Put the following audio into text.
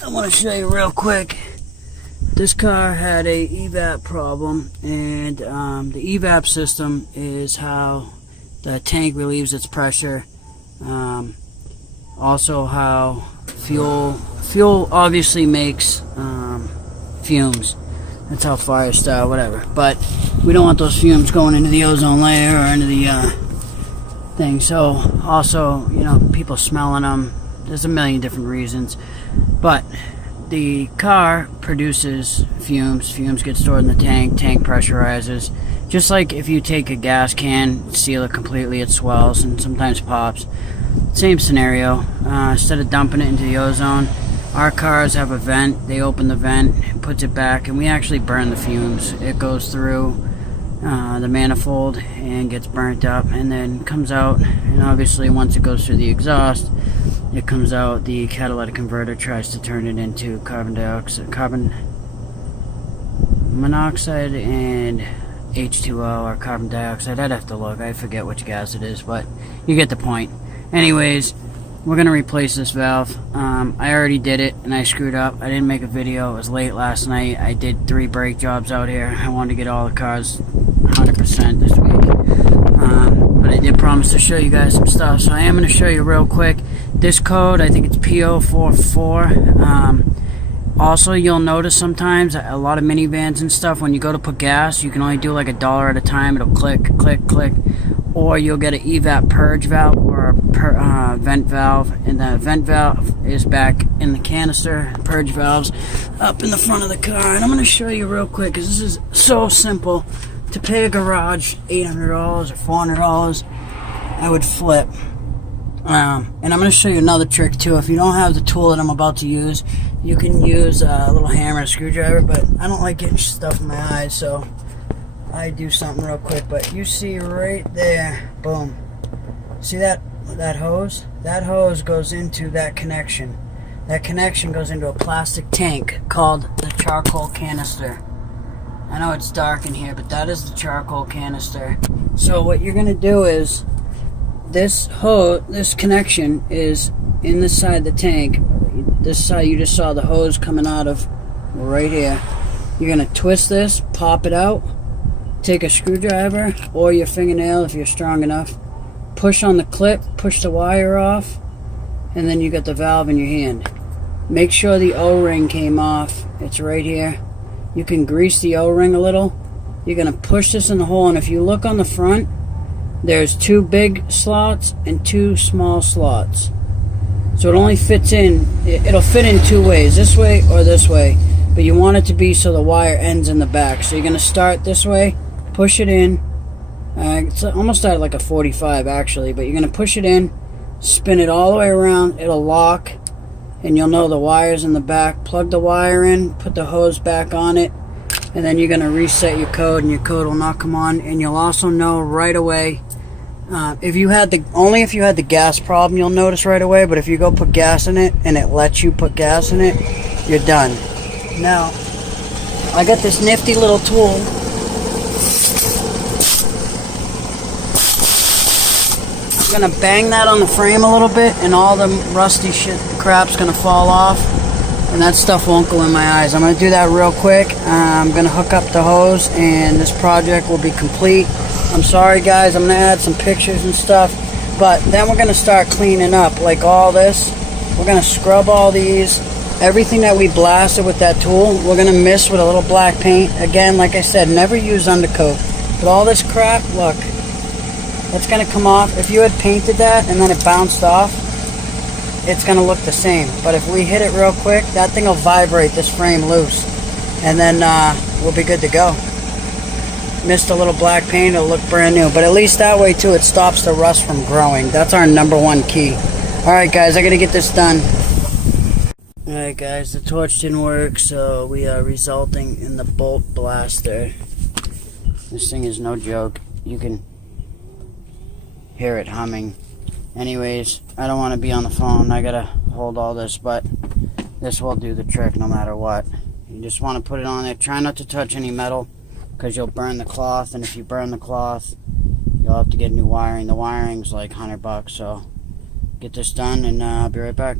I want to show you real quick. This car had a evap problem, and the evap system is how the tank relieves its pressure. Also how fuel obviously makes fumes. That's how fires start, whatever. But we don't want those fumes going into the ozone layer or into the thing. So also, you know, people smelling them. There's a million different reasons. But the car produces fumes. Fumes get stored in the tank. Tank pressurizes. Just like if you take a gas can, seal it completely, it swells and sometimes pops. Same scenario. Instead of dumping it into the ozone, our cars have a vent. They open the vent, puts it back, and we actually burn the fumes. It goes through the manifold and gets burnt up, and then comes out. And obviously, once it goes through the exhaust, it comes out. The catalytic converter tries to turn it into carbon monoxide and H2O or carbon dioxide. I'd have to look. I forget which gas it is, but you get the point. Anyways, we're going to replace this valve. I already did it, and I screwed up. I didn't make a video. It was late last night. I did 3 brake jobs out here. I wanted to get all the cars 100% this week. But I did promise to show you guys some stuff, so I am going to show you real quick. This code, I think it's P044. Also, you'll notice sometimes a lot of minivans and stuff, when you go to put gas, you can only do like $1 at a time. It'll click, click, click. Or you'll get an evap purge valve or a vent valve, and the vent valve is back in the canister. Purge valve's up in the front of the car. And I'm going to show you real quick, because this is so simple. To pay a garage $800 or $400, I would flip. And I'm going to show you another trick too. If you don't have the tool that I'm about to use, you can use a little hammer, a screwdriver, but I don't like getting stuff in my eyes, so I do something real quick. But you see right there, boom. See that hose? That hose goes into that connection. That connection goes into a plastic tank called the charcoal canister. I know it's dark in here, but that is the charcoal canister. So what you're going to do is, this connection is in the side of the tank. This side, you just saw the hose coming out of right here. You're going to twist this, pop it out, take a screwdriver or your fingernail if you're strong enough, push on the clip, push the wire off, and then you got the valve in your hand. Make sure the O-ring came off. It's right here. You can grease the O-ring a little. You're going to push this in the hole, and if you look on the front, there's 2 big slots and 2 small slots. So it only fits in, it'll fit in 2 ways, this way or this way. But you want it to be so the wire ends in the back. So you're going to start this way, push it in. It's almost at like a 45 actually, but you're going to push it in, spin it all the way around, it'll lock, and you'll know the wire's in the back. Plug the wire in, put the hose back on it, and then you're going to reset your code, and your code will not come on. And you'll also know right away, if you had the gas problem, you'll notice right away. But if you go put gas in it and it lets you put gas in it, you're done. Now, I got this nifty little tool. I'm gonna bang that on the frame a little bit, and all the rusty crap's gonna fall off, and that stuff won't go in my eyes. I'm gonna do that real quick. I'm gonna hook up the hose, and this project will be complete. I'm sorry guys, I'm gonna add some pictures and stuff, but then we're gonna start cleaning up, like all this. We're gonna scrub all these. Everything that we blasted with that tool, we're gonna mist with a little black paint. Again, like I said, never use undercoat. But all this crap, look, that's gonna come off. If you had painted that and then it bounced off, it's gonna look the same. But if we hit it real quick, that thing will vibrate this frame loose, and then we'll be good to go. Mist a little black paint, it'll look brand new. But at least that way too, it stops the rust from growing. That's our #1 key. Alright guys, I gotta get this done. Alright guys, the torch didn't work, so we are resulting in the bolt blaster. This thing is no joke. You can hear it humming. Anyways, I don't want to be on the phone. I gotta hold all this, but this will do the trick no matter what. You just want to put it on there. Try not to touch any metal, because you'll burn the cloth, and if you burn the cloth, you'll have to get new wiring. The wiring's like $100, so get this done, and I'll be right back.